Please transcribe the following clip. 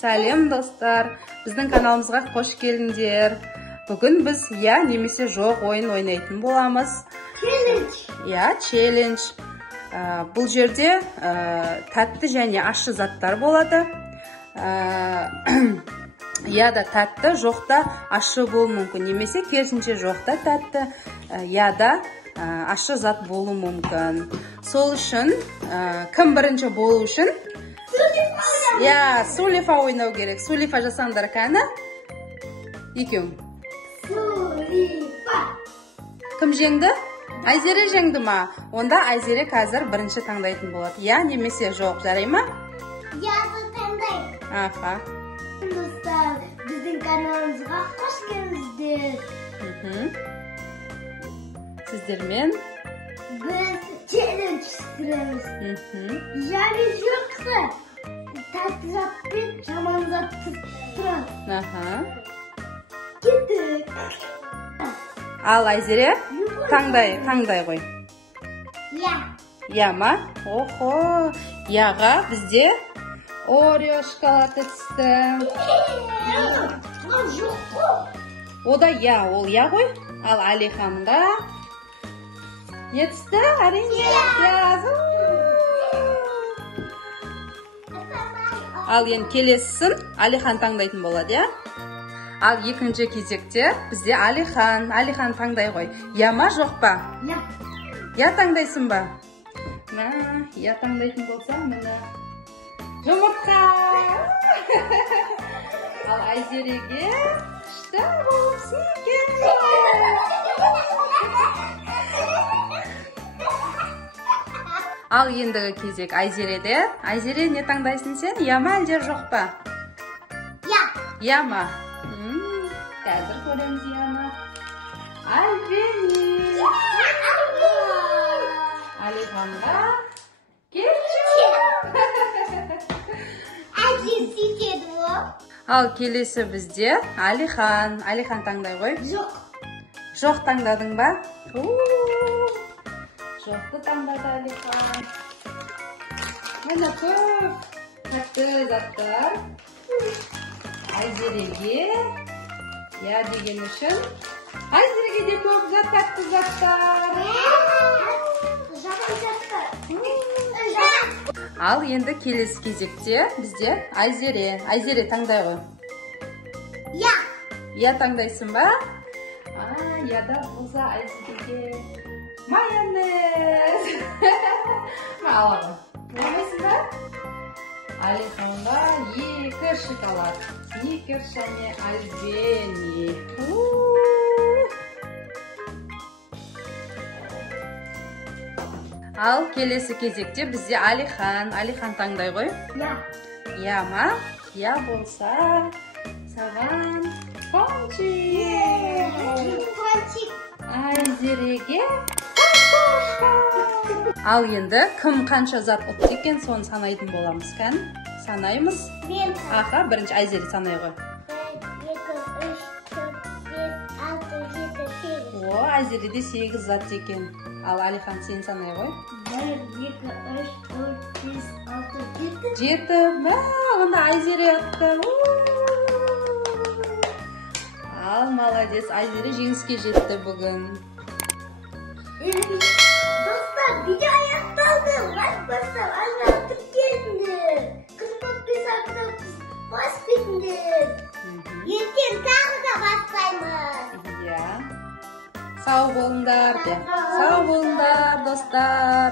Сәлем достар, біздің каналымызға қош келдіңдер. Бүгін біз я немесе жоқ ойын ойнайтын боламыз. Челлендж. Бұл жерде тәтті және ащы заттар болады. Яда тәтті, жоқта ащы болуы мүмкін. Немесе керісінше жоқта тәтті, яда ащы зат болуы мүмкін. Сол үшін, кім бірінші болу үшін? Сулифа ойнау керек. Сулифа жасаңдар кәні? Екеуің. Сулифа. Кім жеңді? Айзере жеңді ма? Онда Айзере қазір бірінші таңдайтын болады. Я немесе жоқ, жарай ма? Яды таңдайым. Аха. Достар, біздің каналымызға қош келдіңіздер. Сіздермен біз челлендж түсіреміз. Және жоқты тәтті затпен жаман затты тұрады. Кеттік. Ал Айзере таңдай ғой. Я ма? Охо, яға бізде Орео шоколады түсті. Ол жоқ қой. О да я, ол я ғой. Ал Алиханға не түсті? Әрине. Ал енді келесісін Алихан таңдайтын болады, я? Ал екінші кезекте бізде Алихан таңдай ғой. Я ма, жоқ па? Я таңдайсың ба? Я таңдайтын болса, міне жұмыртқа. Ал Айзереге күшті болыпсың екен. Ал ендігі кезек Айзереде. Айзере не таңдайсың сен? Я ма, әлде жоқ па? Я ма. Қазір көреміз я ма. Альбени. Алиханға кетчуп. Әжесітеді ол. Ал келесі бізде Алихан таңдай ғой. Жоқ таңдадың ба? Жоқты таңдады Алихан. Міне көп тәтті заттар. Айзереге я деген үшін. Айзереге де көп тәтті заттар. Жаман заттар. Ал енді келесі кезекте бізде Айзере таңдай ғой. Я таңдайсың ба? Яда болса Айзереге майонез. Алады. Ойнайсың ба? Алиханға 2 шоколад. Сникерс және Альбени. Ал келесі кезекте бізде Алихан таңдай ғой. Я ма? Я болса саған пончик. Айзереге картошка. Ал енді кім қанша зат ұтты екен, соны санайтын боламыз кән? Санаймыз. Аха, бірінші Айзере санай ғой. 1, 2, 3, 4, 5, 6, 7, 8. О, Айзереде 8 зат екен. Ал Алихан сен санай ғой. 1, 2, 3, 4, 5, 6, 7. 7. Онда Айзере ұтты. Ал, молодец, Айзере жеңіске жетті бүгін. Достар, видео аяқталды. Лайк басып, айналып келдіңдер. Қыз подписаться басып кетіңдер. Ертең тағы да бастаймыз. Сау болыңдар, достар.